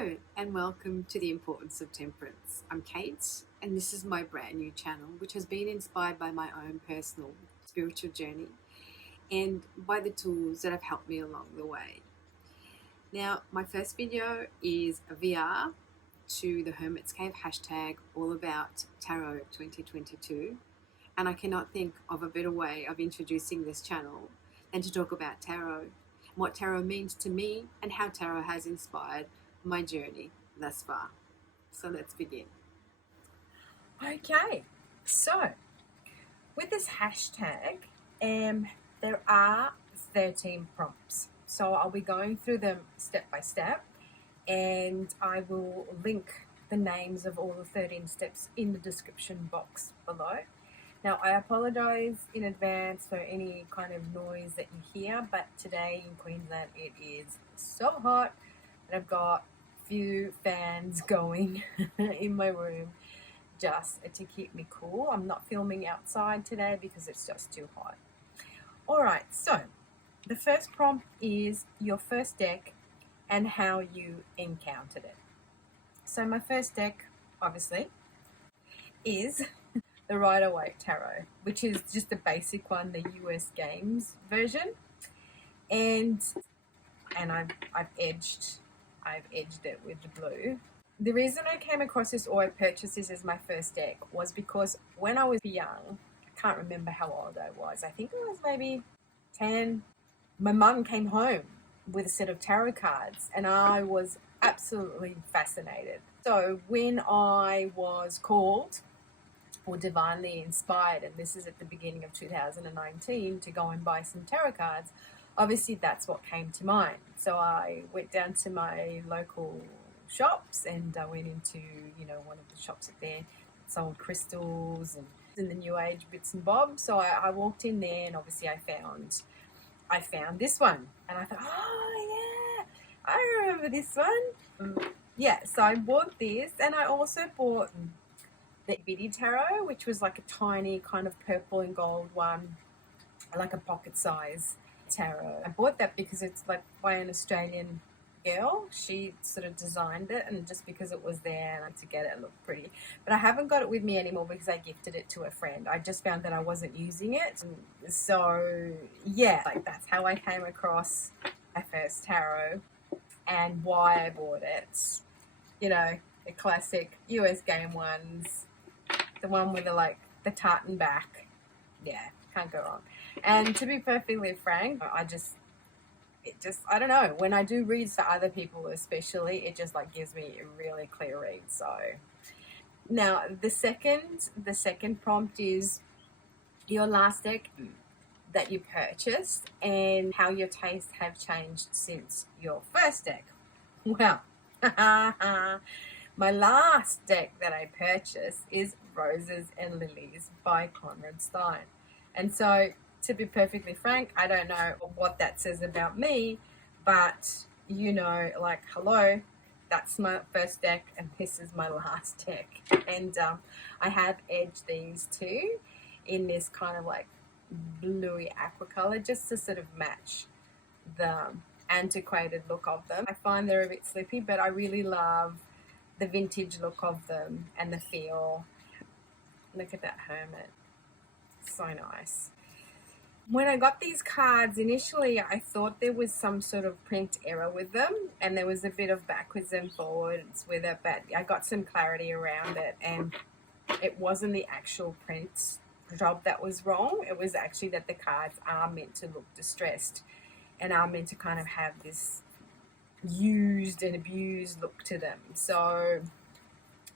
Hello and welcome to The Importance of Temperance. I'm Kate and this is my brand new channel which has been inspired by my own personal spiritual journey and by the tools that have helped me along the way. Now my first video is a VR to the Hermit's Cave hashtag all about Tarot 2022, and I cannot think of a better way of introducing this channel than to talk about tarot, what tarot means to me and how tarot has inspired my journey thus far. So let's begin. Okay, so with this hashtag, there are 13 prompts. So I'll be going through them step by step, and I will link the names of all the 13 steps in the description box below. Now, I apologize in advance for any kind of noise that you hear, but today in Queensland it is so hot and I've got a few fans going in my room just to keep me cool. I'm not filming outside today because it's just too hot. Alright, so the first prompt is your first deck and how you encountered it. So my first deck, obviously, is the Rider-Waite Tarot, which is just the basic one, the US Games version, and I've edged it with the blue. The reason I came across this or I purchased this as my first deck was because when I was young, I can't remember how old I was, I think I was maybe 10, my mum came home with a set of tarot cards and I was absolutely fascinated. So when I was called or divinely inspired, and this is at the beginning of 2019, to go and buy some tarot cards, obviously that's what came to mind. So I went down to my local shops and I went into, one of the shops there sold crystals and in the new age bits and bobs. So I walked in there and obviously I found this one and I thought, oh yeah, I remember this one. So I bought this, and I also bought the Bitty Tarot, which was like a tiny kind of purple and gold one, like a pocket size tarot. I bought that because it's like by an Australian girl. She sort of designed it, and just because it was there and I had to get it, it looked pretty. But I haven't got it with me anymore because I gifted it to a friend. I just found that I wasn't using it. So yeah, like that's how I came across my first tarot and why I bought it. The classic US game ones, the one with the tartan back. Yeah, can't go wrong. And to be perfectly frank, I don't know, when I do reads for other people especially, it just gives me a really clear read. So now the second prompt is your last deck that you purchased and how your tastes have changed since your first deck. Well, my last deck that I purchased is Roses and Lilies by Conrad Stein. And so, to be perfectly frank, I don't know what that says about me, but hello, that's my first deck and this is my last deck. And I have edged these two in this kind of bluey aqua color just to sort of match the antiquated look of them. I find they're a bit slippy, but I really love the vintage look of them and the feel. Look at that hermit, so nice. When I got these cards initially, I thought there was some sort of print error with them and there was a bit of backwards and forwards with it, but I got some clarity around it and it wasn't the actual print job that was wrong. It was actually that the cards are meant to look distressed and are meant to kind of have this used and abused look to them. So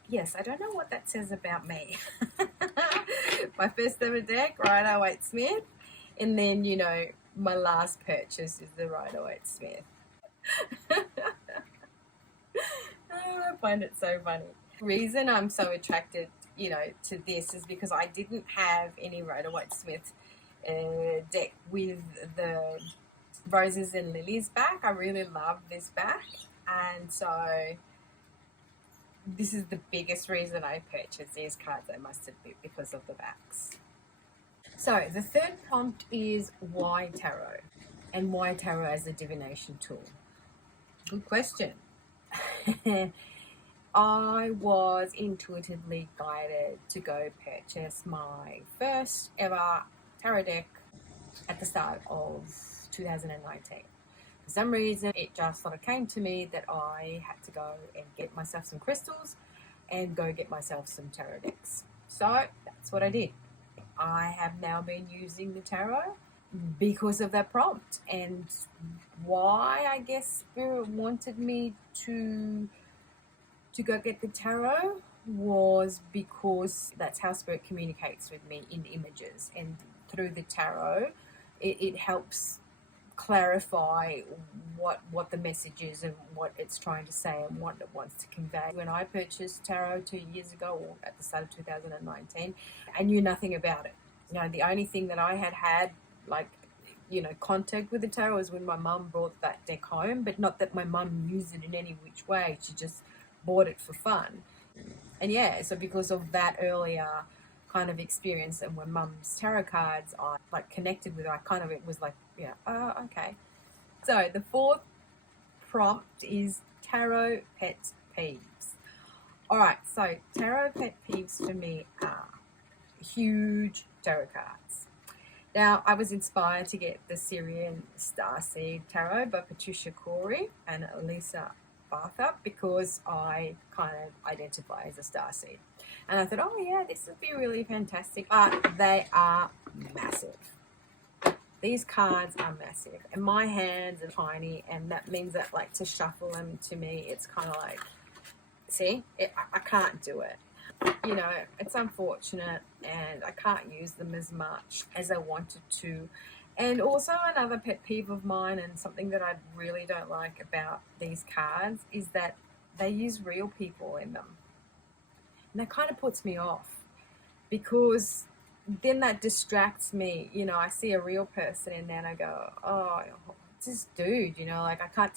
yes, I don't know what that says about me. My first ever deck, Rider-Waite Smith, and then my last purchase is the Rider-Waite Smith. I find it so funny. The reason I'm so attracted to this is because I didn't have any Rider-Waite Smith deck with the Roses and Lilies back. I really love this back, and so this is the biggest reason I purchased these cards, I must admit, because of the backs. So the third prompt is why tarot, and why tarot as a divination tool. Good question. I was intuitively guided to go purchase my first ever tarot deck at the start of 2019. For some reason, it just sort of came to me that I had to go and get myself some crystals and go get myself some tarot decks. So that's what I did. I have now been using the tarot because of that prompt, and why I guess Spirit wanted me to go get the tarot was because that's how Spirit communicates with me in images, and through the tarot it helps clarify what the message is and what it's trying to say and what it wants to convey. When I purchased tarot 2 years ago, or at the start of 2019, I knew nothing about it. The only thing that I had like contact with the tarot was when my mum brought that deck home, but not that my mum used it in any which way. She just bought it for fun. And yeah, so because of that earlier kind of experience and when mum's tarot cards I like connected with, it was like, okay. So the fourth prompt is tarot pet peeves. All right, so tarot pet peeves for me are huge tarot cards. Now, I was inspired to get the Syrian Starseed Tarot by Patricia Corey and Lisa Bartha because I kind of identify as a starseed. And I thought, oh yeah, this would be really fantastic. But they are massive. These cards are massive. And my hands are tiny, and that means that like to shuffle them to me, it's kind of like, I can't do it. It's unfortunate, and I can't use them as much as I wanted to. And also another pet peeve of mine, and something that I really don't like about these cards, is that they use real people in them. And that kind of puts me off because then that distracts me. I see a real person in there and I go, oh, it's this dude, like I can't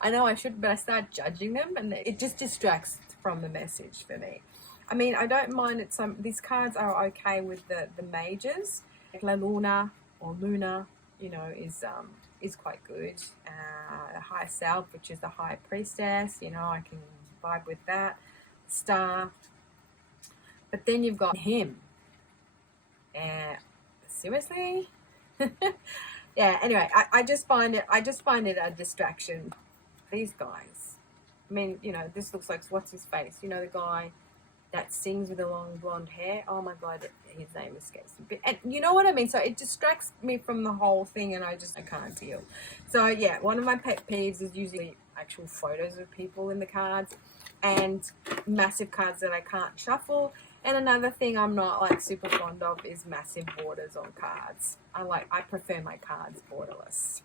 I know I should, but I start judging them, and it just distracts from the message for me. I mean, I don't mind it. These cards are okay with the mages. La Luna or Luna, is quite good. High Self, which is the High Priestess, I can vibe with that. Star. But then you've got him. Seriously? Yeah, anyway, I just find it a distraction. These guys. I mean, this looks like, what's his face? The guy that sings with the long blonde hair. Oh my God, his name escapes me. And you know what I mean? So it distracts me from the whole thing, and I can't deal. So yeah, one of my pet peeves is usually actual photos of people in the cards and massive cards that I can't shuffle. And another thing I'm not like super fond of is massive borders on cards. I prefer my cards borderless.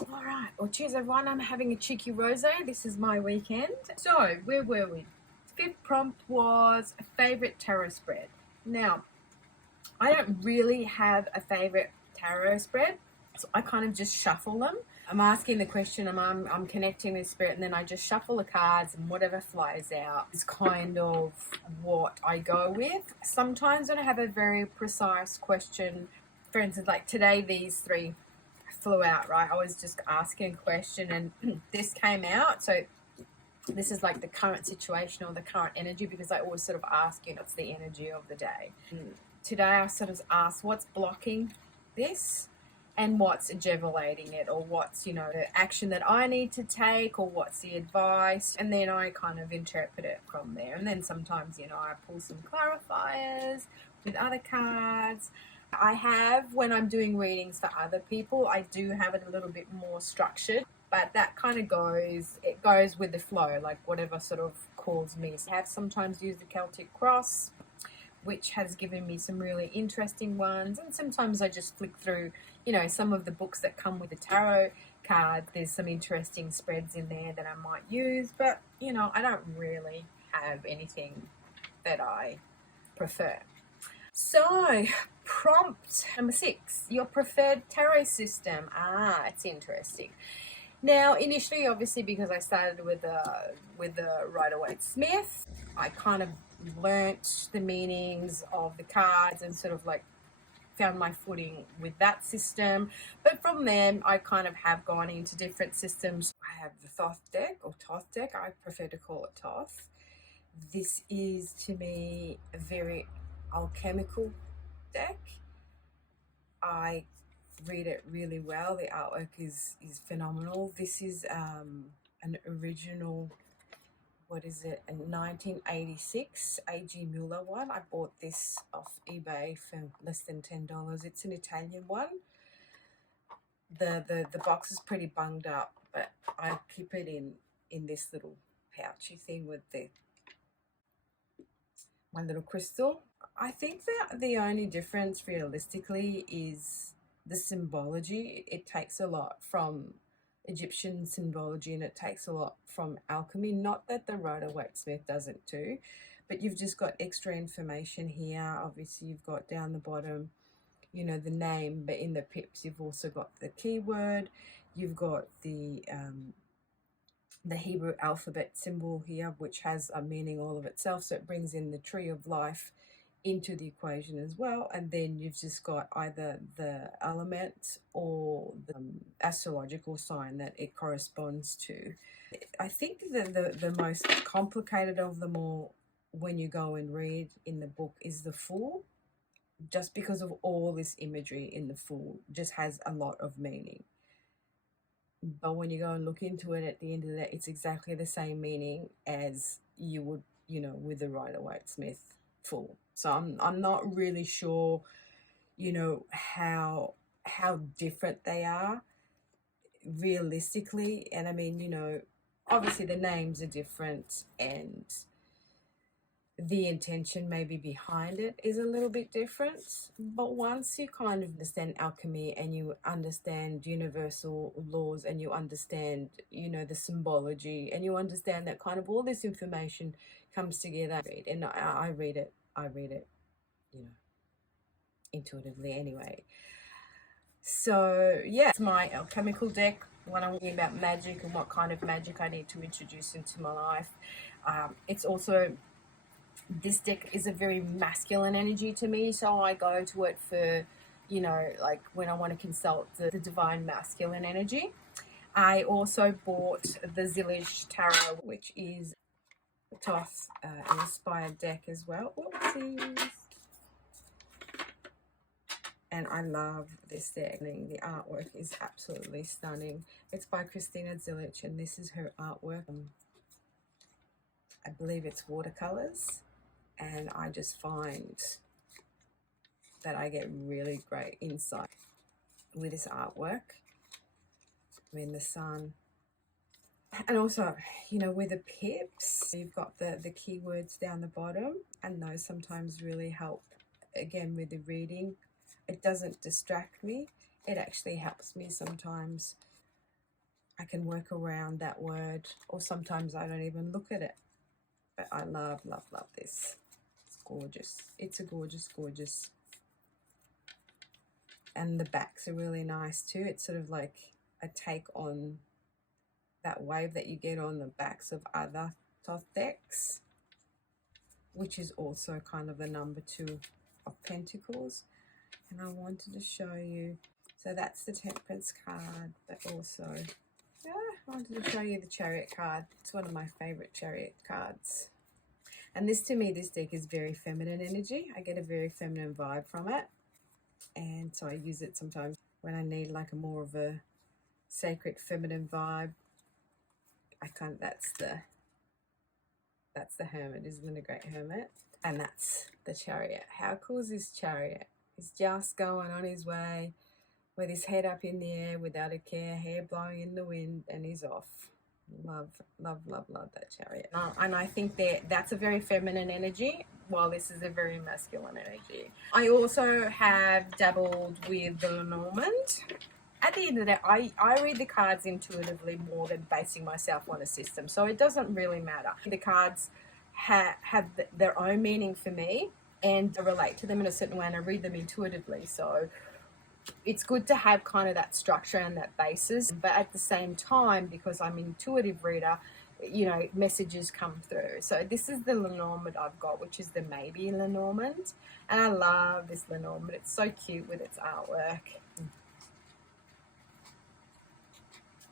All right, well, cheers everyone. I'm having a cheeky rosé. This is my weekend. So where were we? Fifth prompt was a favorite tarot spread. Now, I don't really have a favorite tarot spread, so I kind of just shuffle them. I'm asking the question, I'm connecting with Spirit, and then I just shuffle the cards, and whatever flies out is kind of what I go with. Sometimes when I have a very precise question, for instance, like today, these three flew out, right? I was just asking a question, and this came out, so this is like the current situation or the current energy, because I always sort of ask, what's the energy of the day. Today I sort of asked what's blocking this and what's ejaculating it, or what's, the action that I need to take, or what's the advice. And then I kind of interpret it from there. And then sometimes, I pull some clarifiers with other cards. I have, when I'm doing readings for other people, I do have it a little bit more structured. But that kind of goes with the flow, like whatever sort of calls me. I have sometimes used the Celtic Cross, which has given me some really interesting ones. And sometimes I just flick through, some of the books that come with the tarot card. There's some interesting spreads in there that I might use. But, I don't really have anything that I prefer. So, prompt number 6, your preferred tarot system. It's interesting. Now, initially, obviously, because I started with the Rider-Waite-Smith, I kind of learnt the meanings of the cards and sort of like found my footing with that system. But from then, I kind of have gone into different systems. I have the Thoth deck, or Thoth deck. I prefer to call it Thoth. This is, to me, a very alchemical deck. I read it really well. The artwork is phenomenal. This is an original, what is it, a 1986 A.G. Muller one. I bought this off eBay for less than $10. It's an Italian one. The box is pretty bunged up, but I keep it in this little pouchy thing with my little crystal. I think that the only difference realistically is the symbology. It takes a lot from Egyptian symbology and it takes a lot from alchemy. Not that the Rider-Waite-Smith doesn't too, but you've just got extra information here. Obviously, you've got down the bottom, you know, the name, but in the pips, you've also got the keyword. You've got the Hebrew alphabet symbol here, which has a meaning all of itself. So it brings in the tree of life into the equation as well. And then you've just got either the element or the astrological sign that it corresponds to. I think the most complicated of them all, when you go and read in the book, is the Fool. Just because of all this imagery in the Fool, just has a lot of meaning. But when you go and look into it, at the end of the day, it's exactly the same meaning as you would, you know, with the Rider-Waite-Smith Fool. So I'm not really sure, you know, how different they are realistically. And I mean, you know, obviously the names are different and the intention maybe behind it is a little bit different. But once you kind of understand alchemy and you understand universal laws and you understand, you know, the symbology, and you understand that kind of all this information comes together, and I read it, you know, intuitively anyway. So yeah, it's my alchemical deck when I'm thinking about magic and what kind of magic I need to introduce into my life. It's also, this deck is a very masculine energy to me, so I go to it for, you know, like when I want to consult the divine masculine energy. I also bought the Zillish Tarot, which is a Thoth inspired deck as well. Oopsies. And I love this deck. The artwork is absolutely stunning. It's by Christina Zilic, and this is her artwork. I believe it's watercolors. And I just find that I get really great insight with this artwork. I mean, the sun. And also, you know, with the pips, you've got the keywords down the bottom, and those sometimes really help, again, with the reading. It doesn't distract me. It actually helps me sometimes. I can work around that word, or sometimes I don't even look at it. But I love, love, love this. It's gorgeous. It's a gorgeous, gorgeous. And the backs are really nice too. It's sort of like a take on that wave that you get on the backs of other Thoth decks, which is also kind of the number 2 of Pentacles. And I wanted to show you, so that's the Temperance card, but also, I wanted to show you the Chariot card. It's one of my favorite Chariot cards. And this, to me, this deck is very feminine energy. I get a very feminine vibe from it. And so I use it sometimes when I need like a more of a sacred feminine vibe. That's the Hermit, isn't it, a great Hermit? And that's the Chariot. How cool is this Chariot? He's just going on his way with his head up in the air without a care, hair blowing in the wind, and he's off. Love, love, love, love that Chariot. And I think that's a very feminine energy, while this is a very masculine energy. I also have dabbled with the Lenormand. At the end of the day, I read the cards intuitively more than basing myself on a system, so it doesn't really matter. The cards have their own meaning for me, and I relate to them in a certain way, and I read them intuitively. So it's good to have kind of that structure and that basis, but at the same time, because I'm an intuitive reader, messages come through. So this is the Lenormand I've got, which is the Maybe Lenormand. And I love this Lenormand. It's so cute with its artwork.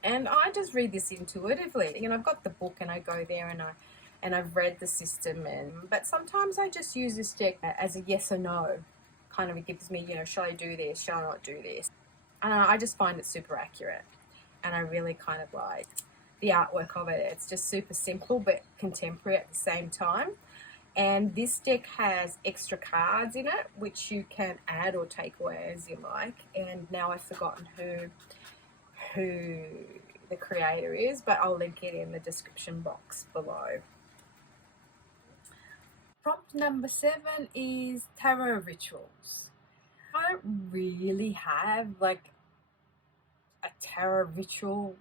And I just read this intuitively. I've got the book and I go there and I've read the system, but sometimes I just use this deck as a yes or no. Kind of, it gives me, shall I do this? Shall I not do this? And I just find it super accurate. And I really kind of like the artwork of it. It's just super simple but contemporary at the same time. And this deck has extra cards in it, which you can add or take away as you like. And now I've forgotten who the creator is, but I'll link it in the description box below. Prompt number 7 is tarot rituals. I don't really have like a tarot ritual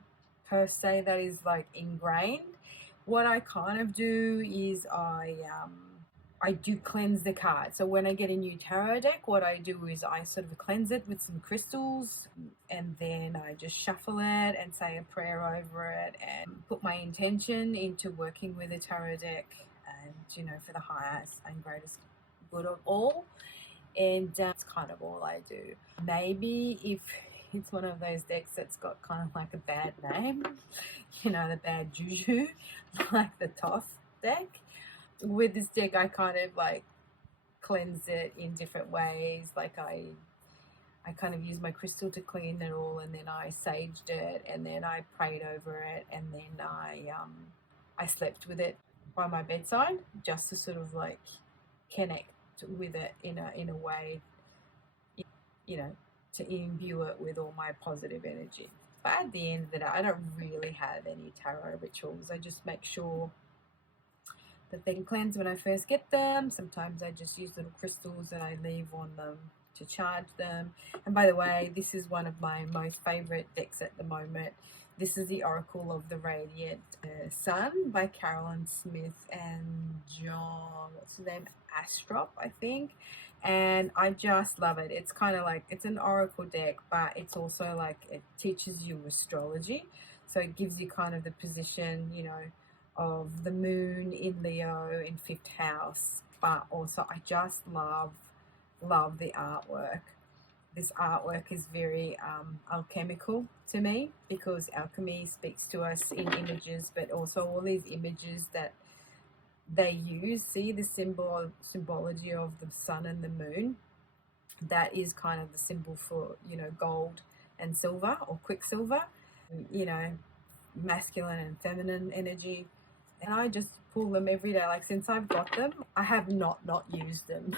per se that is like ingrained. What I kind of do is I do cleanse the card. So when I get a new tarot deck, what I do is I sort of cleanse it with some crystals, and then I just shuffle it and say a prayer over it and put my intention into working with the tarot deck and, for the highest and greatest good of all. And that's kind of all I do. Maybe if it's one of those decks that's got kind of like a bad name, the bad juju, like the Toth deck. With this deck, I kind of like cleanse it in different ways. Like I kind of use my crystal to clean it all, and then I saged it, and then I prayed over it, and then I slept with it by my bedside just to sort of like connect with it in a way, to imbue it with all my positive energy. But at the end of the day, I don't really have any tarot rituals. I just make sure that they can cleanse when I first get them. Sometimes I just use little crystals that I leave on them to charge them. And by the way, this is one of my most favorite decks at the moment. This is the Oracle of the Radiant Sun by Carolyn Smith and John, what's his name? Astrop, I think. And I just love it. It's kind of like, it's an oracle deck, but it's also like, it teaches you astrology. So it gives you kind of the position, of the moon in Leo in 5th house. But also I just love the artwork. This artwork is very alchemical to me, because alchemy speaks to us in images, but also all these images that they use. See the symbology of the sun and the moon? That is kind of the symbol for, gold and silver, or quicksilver, masculine and feminine energy. And I just pull them every day. Like, since I've got them, I have not used them.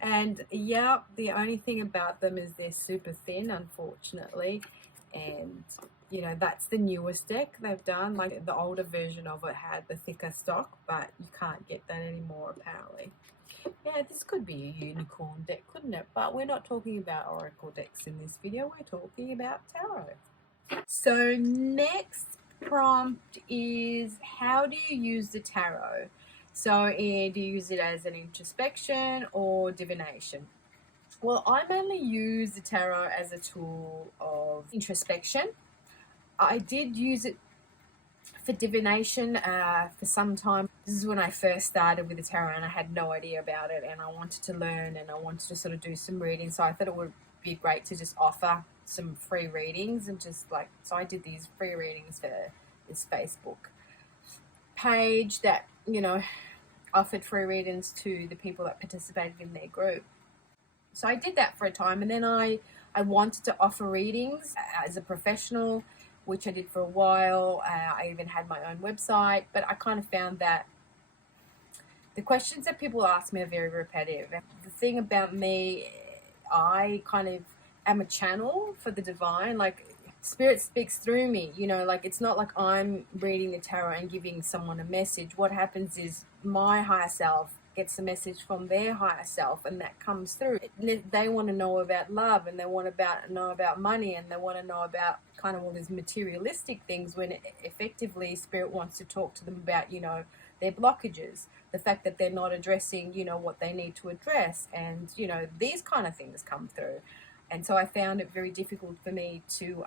And yeah, the only thing about them is they're super thin, unfortunately. And that's the newest deck they've done. Like, the older version of it had the thicker stock, but you can't get that anymore, apparently. Yeah, this could be a unicorn deck, couldn't it? But we're not talking about oracle decks in this video. We're talking about tarot. So next prompt is, how do you use the tarot? So do you use it as an introspection or divination? Well, I mainly use the tarot as a tool of introspection. I did use it for divination for some time. This is when I first started with the tarot, and I had no idea about it, and I wanted to learn, and I wanted to sort of do some reading. So I thought it would be great to just offer some free readings, and so I did these free readings for this Facebook page that offered free readings to the people that participated in their group. So I did that for a time, and then I wanted to offer readings as a professional, which I did for a while. I even had my own website, but I kind of found that the questions that people ask me are very repetitive. And the thing about me, I kind of am a channel for the divine. Like, spirit speaks through me, like, it's not like I'm reading the tarot and giving someone a message. What happens is my higher self gets a message from their higher self, and that comes through. They want to know about love, and they want to know about money, and they want to know about kind of all these materialistic things, when effectively spirit wants to talk to them about, their blockages, the fact that they're not addressing, what they need to address, and, these kind of things come through. And so I found it very difficult for me to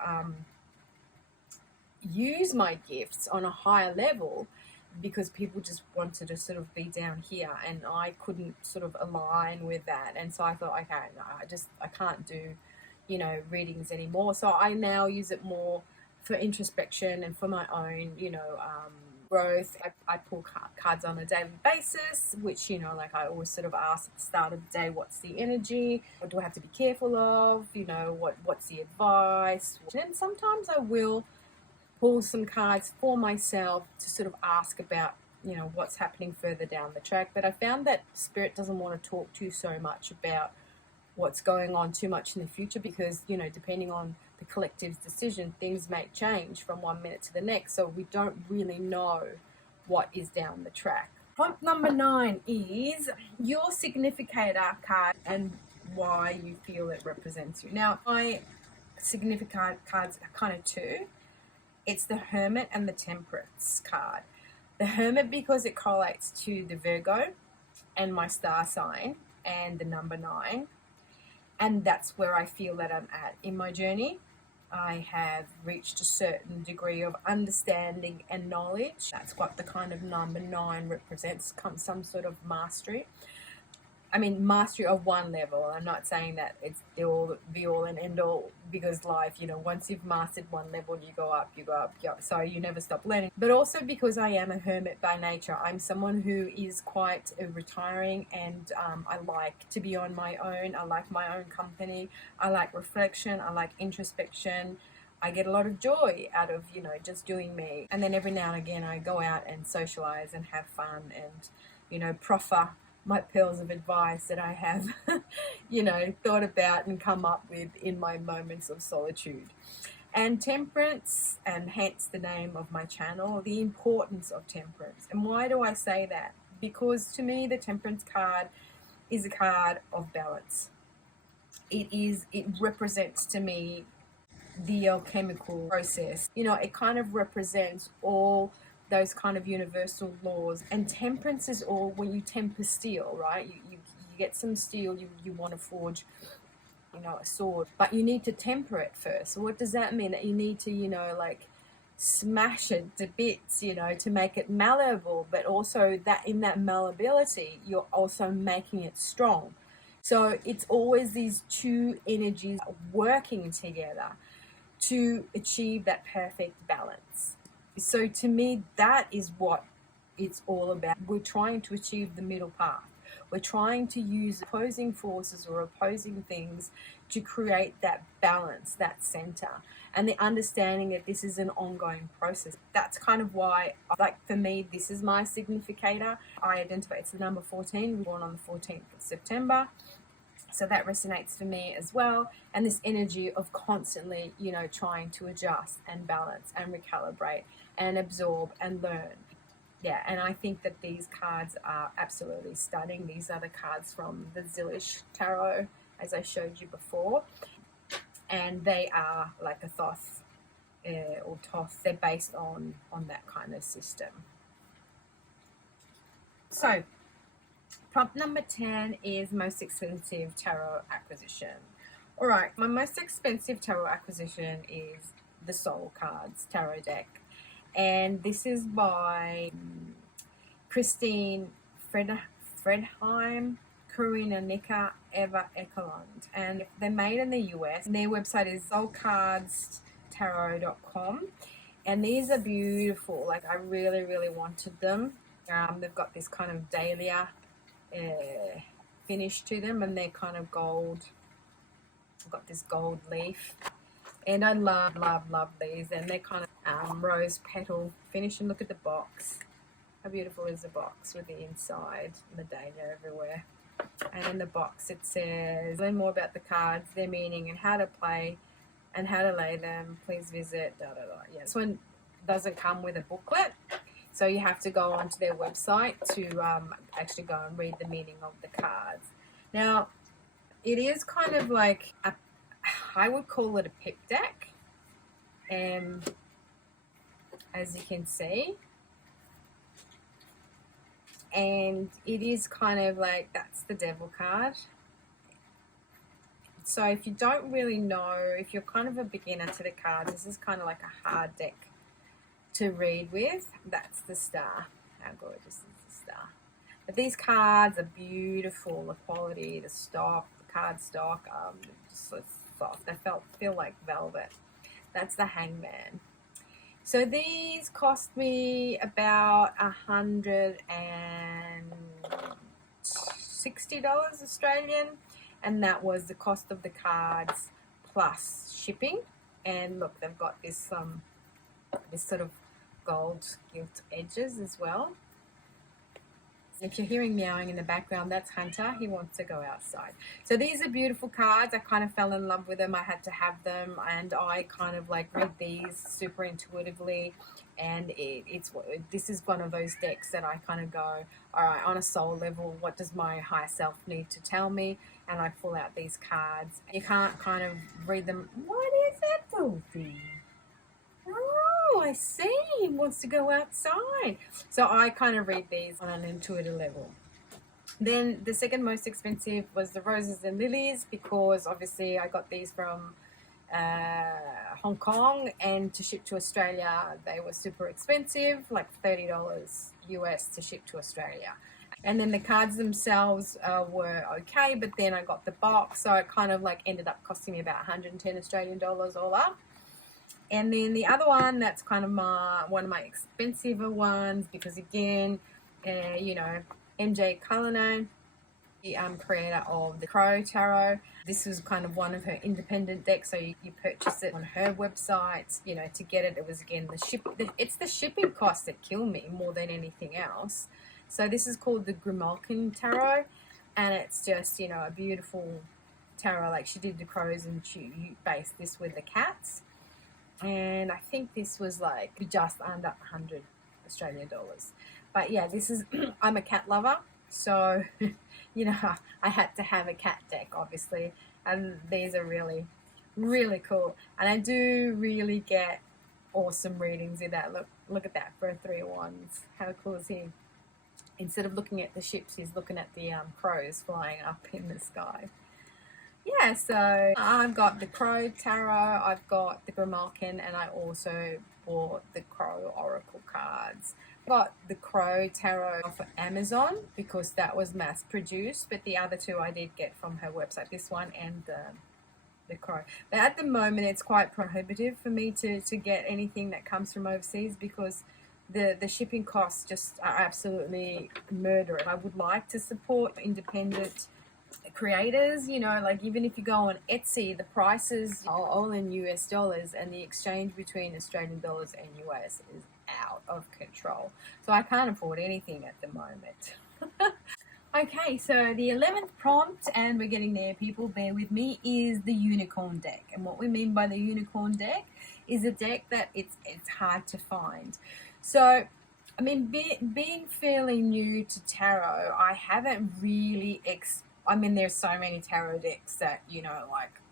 use my gifts on a higher level, because people just wanted to sort of be down here, and I couldn't sort of align with that. And so I thought, okay, no, I can't do, readings anymore. So I now use it more for introspection and for my own, growth. I pull cards on a daily basis, which, like I always sort of ask at the start of the day, what's the energy? What do I have to be careful of? What's the advice? And sometimes I will pull some cards for myself to sort of ask about, what's happening further down the track. But I found that Spirit doesn't want to talk to you so much about what's going on too much in the future, because, depending on the collective's decision, things may change from one minute to the next. So we don't really know what is down the track. Prompt number 9 is your significator card and why you feel it represents you. Now, my significator cards are kind of two. It's the Hermit and the Temperance card. The Hermit because it correlates to the Virgo and my star sign and the number 9. And that's where I feel that I'm at in my journey. I have reached a certain degree of understanding and knowledge. That's what the kind of number 9 represents, some sort of mastery. I mean, mastery of one level. I'm not saying that it's the be all and end all, because life, once you've mastered one level, you go up, you go up, you go up. So you never stop learning. But also because I am a hermit by nature. I'm someone who is quite retiring, and I like to be on my own. I like my own company. I like reflection. I like introspection. I get a lot of joy out of, just doing me. And then every now and again, I go out and socialize and have fun and, proffer my pearls of advice that I have, thought about and come up with in my moments of solitude. And temperance, and hence the name of my channel, the importance of temperance. And why do I say that? Because to me, the temperance card is a card of balance. It represents to me the alchemical process. It kind of represents all those kind of universal laws. And temperance is all when you temper steel, right? You get some steel, you want to forge, a sword, but you need to temper it first. So what does that mean? That you need to, smash it to bits, to make it malleable, but also that in that malleability, you're also making it strong. So it's always these two energies working together to achieve that perfect balance. So to me, that is what it's all about. We're trying to achieve the middle path. We're trying to use opposing forces or opposing things to create that balance, that center, and the understanding that this is an ongoing process. That's kind of why, for me, this is my significator. I identify it's the number 14, born on the 14th of September. So that resonates for me as well. And this energy of constantly, trying to adjust and balance and recalibrate and absorb and learn. Yeah, and I think that these cards are absolutely stunning. These are the cards from the Zilish Tarot, as I showed you before. And they are like a Thoth or Thoth. They're based on that kind of system. So, prompt number 10 is most expensive tarot acquisition. All right, my most expensive tarot acquisition is the Soul Cards Tarot deck. And this is by Christine Fredheim, Karina Nika, Eva Ekelund. And they're made in the US. And their website is soulcardstarot.com. And these are beautiful. Like, I really, really wanted them. They've got this kind of dahlia finish to them, and they're kind of gold. I've got this gold leaf, and I love these. And they're kind of rose petal finish. And look at the box. How beautiful is the box with the inside and the dahlia everywhere. And in the box it says, learn more about the cards, their meaning, and how to play and how to lay them. Please visit Yeah, this one doesn't come with a booklet, so you have to go onto their website to actually go and read the meaning of the cards. Now, it is kind of like I would call it a pip deck, as you can see. And it is kind of like, that's the Devil card. So if you don't really know, if you're kind of a beginner to the cards, this is kind of like a hard deck to read with. That's the star. How gorgeous is the star? But these cards are beautiful. The quality, the stock, the card stock, just so soft. They feel like velvet. That's the Hangman. So these cost me about $160 Australian, and that was the cost of the cards plus shipping. And look, they've got this sort of gold gilt edges as well. If you're hearing meowing in the background, that's Hunter. He wants to go outside. So these are beautiful cards. I kind of fell in love with them. I had to have them, and I kind of like read these super intuitively. And this is one of those decks that I kind of go, all right, on a soul level, what does my higher self need to tell me? And I pull out these cards. You can't kind of read them. What is it, Dolphy? Oh, I see. He wants to go outside. So I kind of read these on an intuitive level. Then the second most expensive was the Roses and Lilies, because obviously I got these from Hong Kong, and to ship to Australia they were super expensive, like $30 US to ship to Australia. And then the cards themselves were okay, but then I got the box, so it kind of like ended up costing me about 110 Australian dollars all up. And then the other one, that's kind of one of my expensive ones, because again, MJ Cullinan, the creator of the Crow Tarot. This was kind of one of her independent decks, so you purchase it on her website. To get it, it was again it's the shipping costs that kill me more than anything else. So this is called the Grimalkin Tarot, and it's just a beautiful tarot. Like, she did the crows, and you based this with the cats. And I think this was like just under 100 Australian dollars. But yeah, this is I'm a cat lover, so I had to have a cat deck, obviously, and these are really, really cool. And I do really get awesome readings in that. Look at that, for a 3 of Wands. How cool is he? Instead of looking at the ships, he's looking at the crows flying up in the sky. Yeah, so I've got the Crow Tarot, I've got the Grimalkin, and I also bought the Crow Oracle cards. I got the Crow Tarot off of Amazon because that was mass produced, but the other two I did get from her website, this one and the Crow. But at the moment it's quite prohibitive for me to get anything that comes from overseas, because the shipping costs just are absolutely murderous. I would like to support independent creators, like even if you go on Etsy, the prices are all in US dollars, and the exchange between Australian dollars and US is out of control. So I can't afford anything at the moment. Okay, so the 11th prompt, and we're getting there, people, bear with me, is the Unicorn deck. And what we mean by the Unicorn deck is a deck that it's hard to find. So I mean, being fairly new to tarot, I haven't really there's so many tarot decks that,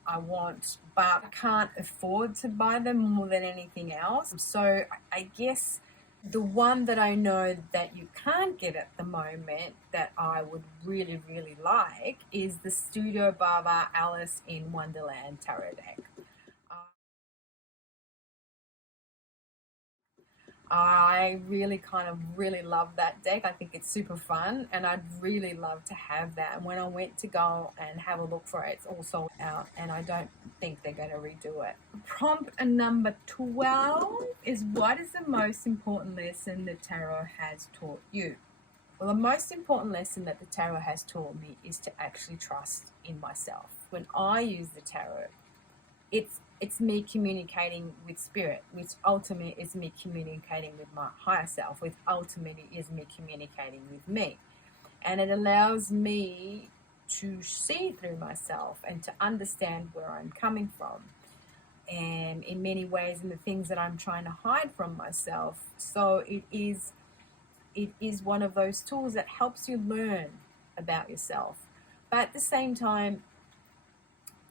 I want, but I can't afford to buy them more than anything else. So I guess the one that I know that you can't get at the moment that I would really, really like is the Studio Baba Alice in Wonderland tarot deck. I really really love that deck. I think it's super fun, and I'd really love to have that. And when I went to go and have a look for it, it's all sold out, and I don't think they're going to redo it. Prompt number 12 is, what is the most important lesson the tarot has taught you? Well, the most important lesson that the tarot has taught me is to actually trust in myself. When I use the tarot, it's me communicating with spirit, which ultimately is me communicating with my higher self, which ultimately is me communicating with me. And it allows me to see through myself and to understand where I'm coming from, and in many ways in the things that I'm trying to hide from myself. So it is one of those tools that helps you learn about yourself. But at the same time,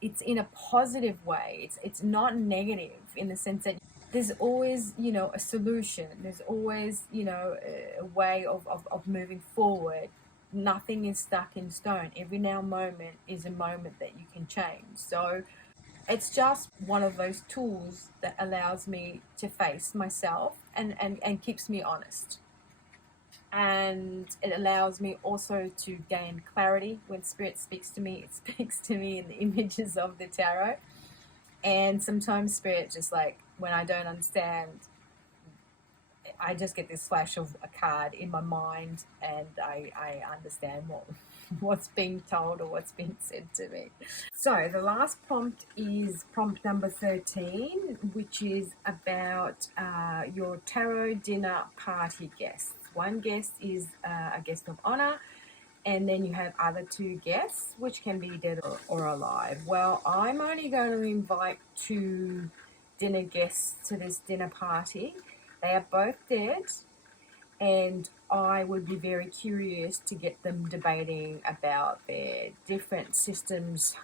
it's in a positive way. It's not negative, in the sense that there's always, a solution. There's always, a way of moving forward. Nothing is stuck in stone. Every now moment is a moment that you can change. So it's just one of those tools that allows me to face myself and keeps me honest. And it allows me also to gain clarity. When spirit speaks to me, it speaks to me in the images of the tarot. And sometimes spirit just like, when I don't understand, I just get this flash of a card in my mind, and I understand what's being told or what's being said to me. So the last prompt is prompt number 13, which is about your tarot dinner party guests. One guest is a guest of honor, and then you have other two guests, which can be dead or alive. Well, I'm only going to invite two dinner guests to this dinner party. They are both dead, and I would be very curious to get them debating about their different systems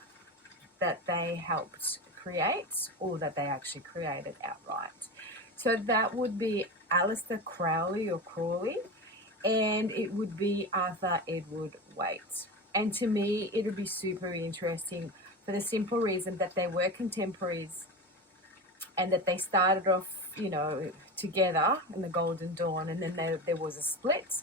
that they helped create or that they actually created outright. So that would be Alistair Crowley or Crawley, and it would be Arthur Edward Waite. And to me, it would be super interesting for the simple reason that they were contemporaries and that they started off, you know, together in the Golden Dawn, and then there was a split.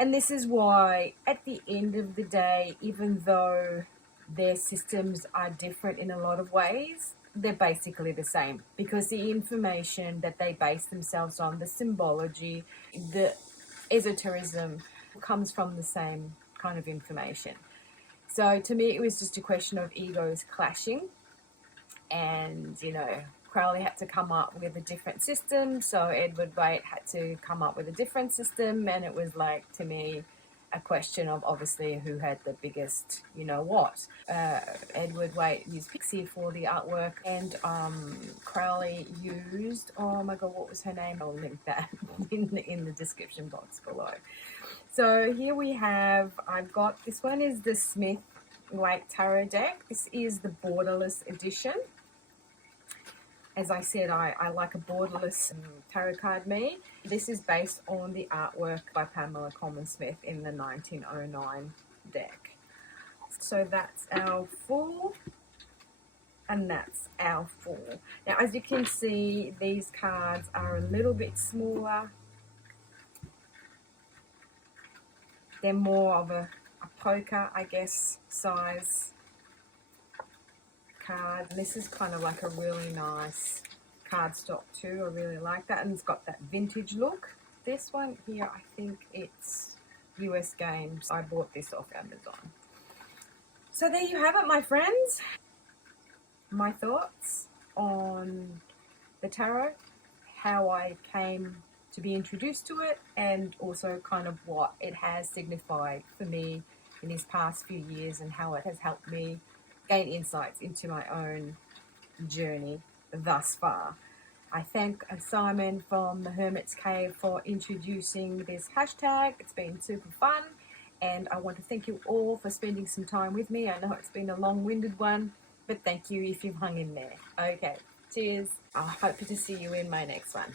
And this is why, at the end of the day, even though their systems are different in a lot of ways, they're basically the same, because the information that they base themselves on, the symbology, the esotericism, comes from the same kind of information. So to me, it was just a question of egos clashing, and, you know, Crowley had to come up with a different system, so Edward Waite had to come up with a different system, and it was like, to me, a question of obviously who had the biggest, you know what. Edward Waite used Pixie for the artwork, and Crowley used, oh my god, what was her name? I'll link that in the description box below. So here we have, I've got, this one is the Smith Waite Tarot deck. This is the borderless edition. As I said, I like a borderless tarot card me. This is based on the artwork by Pamela Coleman Smith in the 1909 deck. So that's our full, and that's our full. Now, as you can see, these cards are a little bit smaller. They're more of a poker, I guess, size card. This is kind of like a really nice cardstock too. I really like that, and it's got that vintage look. This one here, I think it's US Games. I bought this off Amazon. So there you have it, my friends. My thoughts on the tarot, how I came to be introduced to it, and also kind of what it has signified for me in these past few years, and how it has helped me gain insights into my own journey thus far. I thank Simon from the Hermit's Cave for introducing this hashtag. It's been super fun, and I want to thank you all for spending some time with me. I know it's been a long-winded one, but thank you if you've hung in there. Okay, cheers. I hope to see you in my next one.